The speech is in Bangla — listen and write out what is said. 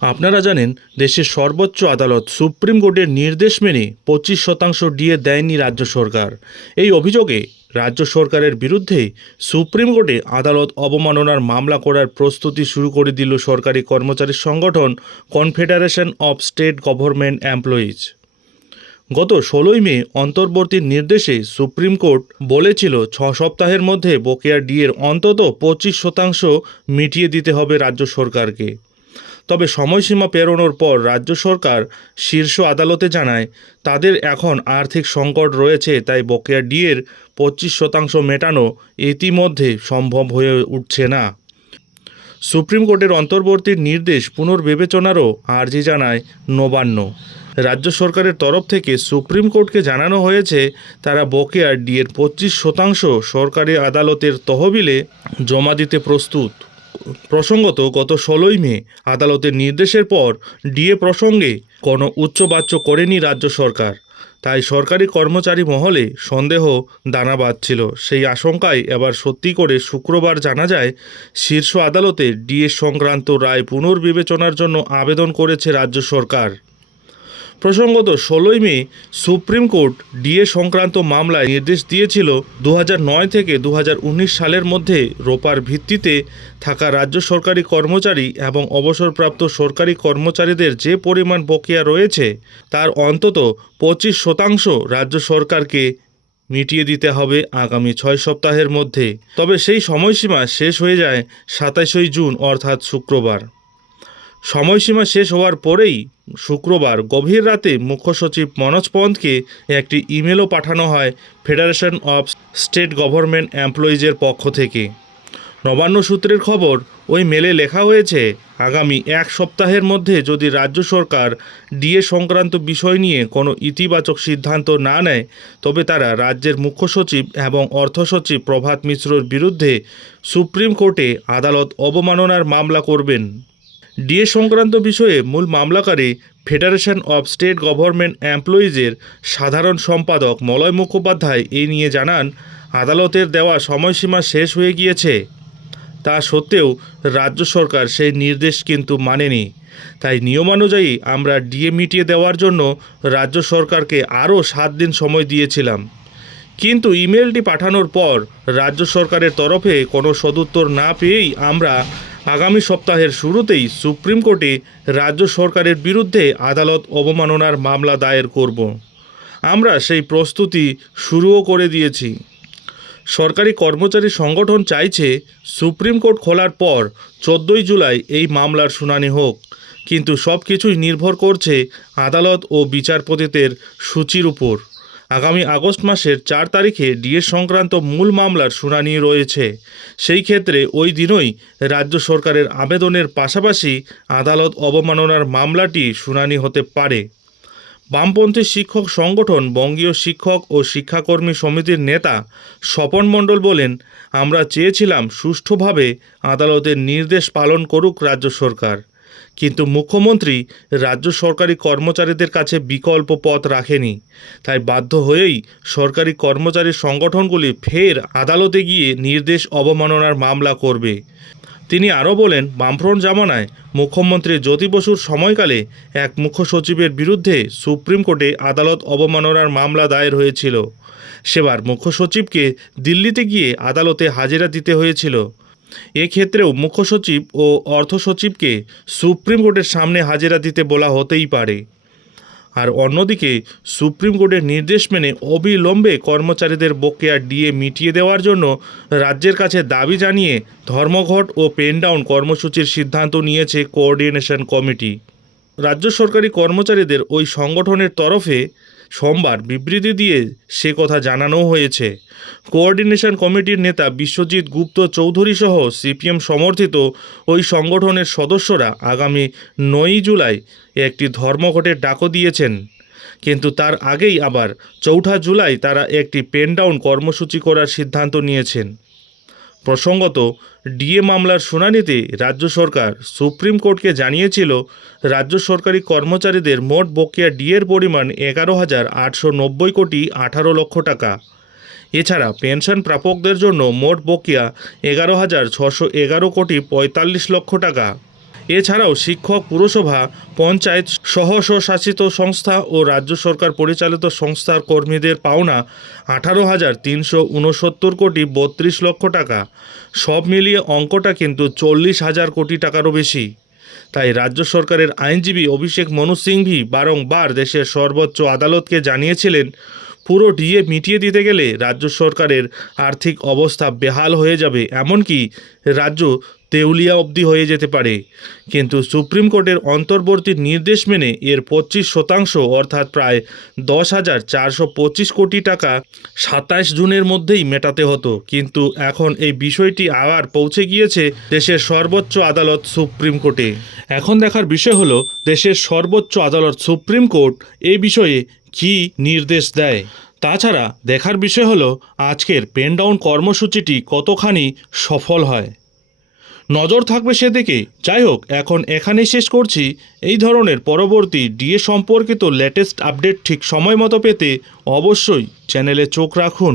আপনারা জানেন, দেশের সর্বোচ্চ আদালত সুপ্রিম কোর্টের নির্দেশ মেনে পঁচিশ শতাংশ ডিএ দেয়নি রাজ্য সরকার। এই অভিযোগে রাজ্য সরকারের বিরুদ্ধে সুপ্রিম কোর্টে আদালত অবমাননার মামলা করার প্রস্তুতি শুরু করে দিল সরকারি কর্মচারী সংগঠন confederation of state government employees. গত ষোলোই মে অন্তর্বর্তী নির্দেশে সুপ্রিম কোর্ট বলেছিল, ছ সপ্তাহের মধ্যে বকেয়া ডিএর অন্তত পঁচিশ শতাংশ মিটিয়ে দিতে হবে রাজ্য সরকারকে। তবে সময়সীমা পেরোনোর পর রাজ্য সরকার শীর্ষ আদালতে জানায়, তাদের এখন আর্থিক সংকট রয়েছে, তাই বকেয়া ডিয়ের পঁচিশ শতাংশ মেটানো ইতিমধ্যে সম্ভব হয়ে উঠছে না। সুপ্রিম কোর্টের অন্তর্বর্তী নির্দেশ পুনর্বিবেচনারও আর্জি জানায় নবান্ন। রাজ্য সরকারের তরফ থেকে সুপ্রিম কোর্টকে জানানো হয়েছে, তারা বকেয়া ডিয়ের পঁচিশ শতাংশ সরকারি আদালতের তহবিলে জমা দিতে প্রস্তুত। প্রসঙ্গত, গত ষোলোই মে আদালতের নির্দেশের পর ডিএ প্রসঙ্গে কোনো উচ্চবাচ্য করেনি রাজ্য সরকার। তাই সরকারি কর্মচারী মহলে সন্দেহ দানা বাঁধছিল। সেই আশঙ্কায় এবার সত্যি করে শুক্রবার জানা যায়, শীর্ষ আদালতে ডিএ সংক্রান্ত রায় পুনর্বিবেচনার জন্য আবেদন করেছে রাজ্য সরকার। প্রসঙ্গত, ষোলোই মে সুপ্রিম কোর্ট ডিএ সংক্রান্ত মামলায় নির্দেশ দিয়েছিল দু থেকে দু হাজার উনিশ সালের মধ্যে রোপার ভিত্তিতে থাকা রাজ্য সরকারি কর্মচারী এবং অবসরপ্রাপ্ত সরকারি কর্মচারীদের যে পরিমাণ বকেয়া রয়েছে, তার অন্তত পঁচিশ শতাংশ রাজ্য সরকারকে মিটিয়ে দিতে হবে আগামী ছয় সপ্তাহের মধ্যে। তবে সেই সময়সীমা শেষ হয়ে যায় সাতাশই জুন, অর্থাৎ শুক্রবার। সময়সীমা শেষ হওয়ার পরেই শুক্রবার গভীর রাতে মুখ্য সচিব মনোজ পন্তকে একটি ইমেলও পাঠানো হয় ফেডারেশন অফ স্টেট গভর্নমেন্ট এমপ্লয়িজের পক্ষ থেকে। নবান্ন সূত্রের খবর, ওই মেলে লেখা হয়েছে, আগামী এক সপ্তাহের মধ্যে যদি রাজ্য সরকার ডিএ সংক্রান্ত বিষয় নিয়ে কোনো ইতিবাচক সিদ্ধান্ত না নেয়, তবে তারা রাজ্যের মুখ্য সচিব এবং অর্থ সচিব প্রভাত মিশ্রর বিরুদ্ধে সুপ্রিম কোর্টে আদালত অবমাননার মামলা করবেন। ডিএ সংক্রান্ত বিষয়ে মূল মামলাকারী ফেডারেশন অব স্টেট গভর্নমেন্ট এমপ্লয়িজের সাধারণ সম্পাদক মলয় মুখোপাধ্যায় এই নিয়ে জানান, আদালতের দেওয়া সময়সীমা শেষ হয়ে গিয়েছে। তা সত্ত্বেও রাজ্য সরকার সেই নির্দেশ কিন্তু মানেনি। তাই নিয়মানুযায়ী আমরা ডিএ মিটিয়ে দেওয়ার জন্য রাজ্য সরকারকে আরও সাত দিন সময় দিয়েছিলাম। কিন্তু ইমেলটি পাঠানোর পর রাজ্য সরকারের তরফে কোনো সদুত্তর না পেয়েই আমরা আগামী সপ্তাহের শুরুতেই সুপ্রিম কোর্টে রাজ্য সরকারের বিরুদ্ধে আদালত অবমাননার মামলা দায়ের করব। আমরা সেই প্রস্তুতি শুরুও করে দিয়েছি। সরকারি কর্মচারী সংগঠন চাইছে সুপ্রিম কোর্ট খোলার পর চোদ্দোই জুলাই এই মামলার শুনানি হোক। কিন্তু সব কিছুই নির্ভর করছে আদালত ও বিচারপতিদের সূচির উপর। আগামী আগস্ট মাসের চার তারিখে ডিএ সংক্রান্ত মূল মামলার শুনানি রয়েছে। সেই ক্ষেত্রে ওই দিনই রাজ্য সরকারের আবেদনের পাশাপাশি আদালত অবমাননার মামলাটি শুনানি হতে পারে। বামপন্থী শিক্ষক সংগঠন, বঙ্গীয় শিক্ষক ও শিক্ষাকর্মী সমিতির নেতা স্বপন মণ্ডল বলেন, আমরা চেয়েছিলাম সুষ্ঠুভাবে আদালতের নির্দেশ পালন করুক রাজ্য সরকার। কিন্তু মুখ্যমন্ত্রী রাজ্য সরকারি কর্মচারীদের কাছে বিকল্প পথ রাখেনি। তাই বাধ্য হয়েই সরকারি কর্মচারী সংগঠনগুলি ফের আদালতে গিয়ে নির্দেশ অবমাননার মামলা করবে। তিনি আরও বলেন, বামফ্রন্ট জামানায় মুখ্যমন্ত্রী জ্যোতি বসুর সময়কালে এক মুখ্য সচিবের বিরুদ্ধে সুপ্রিম কোর্টে আদালত অবমাননার মামলা দায়ের হয়েছিল। সেবার মুখ্য সচিবকে দিল্লিতে গিয়ে আদালতে হাজিরা দিতে হয়েছিল। এক্ষেত্রেও মুখ্য সচিব ও অর্থ সচিবকে সুপ্রিম কোর্টের সামনে হাজিরা দিতে বলা হতেই পারে। আর অন্যদিকে, সুপ্রিম কোর্টের নির্দেশ মেনে অবিলম্বে কর্মচারীদের বকেয়া ডিএ মিটিয়ে দেওয়ার জন্য রাজ্যের কাছে দাবি জানিয়ে ধর্মঘট ও পেনডাউন কর্মসূচির সিদ্ধান্ত নিয়েছে কোঅর্ডিনেশন কমিটি। রাজ্য সরকারি কর্মচারীদের ওই সংগঠনের তরফে সোমবার বিবৃতি দিয়ে সে কথা জানানো হয়েছে। কোঅর্ডিনেশন কমিটির নেতা বিশ্বজিৎ গুপ্ত চৌধুরী সহ সিপিএম সমর্থিত ওই সংগঠনের সদস্যরা আগামী নয়ই জুলাই একটি ধর্মঘটের ডাকও দিয়েছেন। কিন্তু তার আগেই আবার চৌঠা জুলাই তারা একটি পেনডাউন কর্মসূচি করার সিদ্ধান্ত নিয়েছেন। প্রসঙ্গত, ডিএ মামলার শুনানিতে রাজ্য সরকার সুপ্রিম কোর্টকে জানিয়েছিল, রাজ্য সরকারি কর্মচারীদের মোট বকেয়া ডিএর পরিমাণ এগারো হাজার আটশো নব্বই কোটি আঠারো লক্ষ টাকা। এছাড়া পেনশন প্রাপকদের জন্য মোট বকেয়া এগারো হাজার ছশো এগারো কোটি পঁয়তাল্লিশ লক্ষ টাকা। এছাড়াও শিক্ষক পুরসভা, পঞ্চায়েত সহ স্বশাসিত সংস্থা ও রাজ্য সরকার পরিচালিত সংস্থার কর্মীদের পাওনা আঠারো হাজার তিনশো উনসত্তর কোটি বত্রিশ লক্ষ টাকা। সব মিলিয়ে অঙ্কটা কিন্তু চল্লিশ হাজার কোটি টাকারও বেশি। তাই রাজ্য সরকারের আইনজীবী অভিষেক মনু সিংভি বারংবার দেশের সর্বোচ্চ আদালতকে জানিয়েছিলেন, পুরো ডিএ মিটিয়ে দিতে গেলে রাজ্য সরকারের আর্থিক অবস্থা বেহাল হয়ে যাবে। এমনকি রাজ্য দেউলিয়া অবধি হয়ে যেতে পারে। কিন্তু সুপ্রিম কোর্টের অন্তর্বর্তী নির্দেশ মেনে এর পঁচিশ শতাংশ অর্থাৎ প্রায় দশ হাজার চারশো পঁচিশ কোটি টাকা সাতাশ জুনের মধ্যেই মেটাতে হতো। কিন্তু এখন এই বিষয়টি আবার পৌঁছে গিয়েছে দেশের সর্বোচ্চ আদালত সুপ্রিম কোর্টে। এখন দেখার বিষয় হলো, দেশের সর্বোচ্চ আদালত সুপ্রিম কোর্ট এই বিষয়ে কী নির্দেশ দেয়? তাছাড়া দেখার বিষয় হলো, আজকের পেন ডাউন কর্মসূচিটি কতখানি সফল হয়? নজর থাকবে সেদিকে। যাই হোক এখন এখানেই শেষ করছি। এই ধরনের পরবর্তী ডিএ সম্পর্কিত লেটেস্ট আপডেট ঠিক সময় মতো পেতে অবশ্যই চ্যানেলে চোখ রাখুন।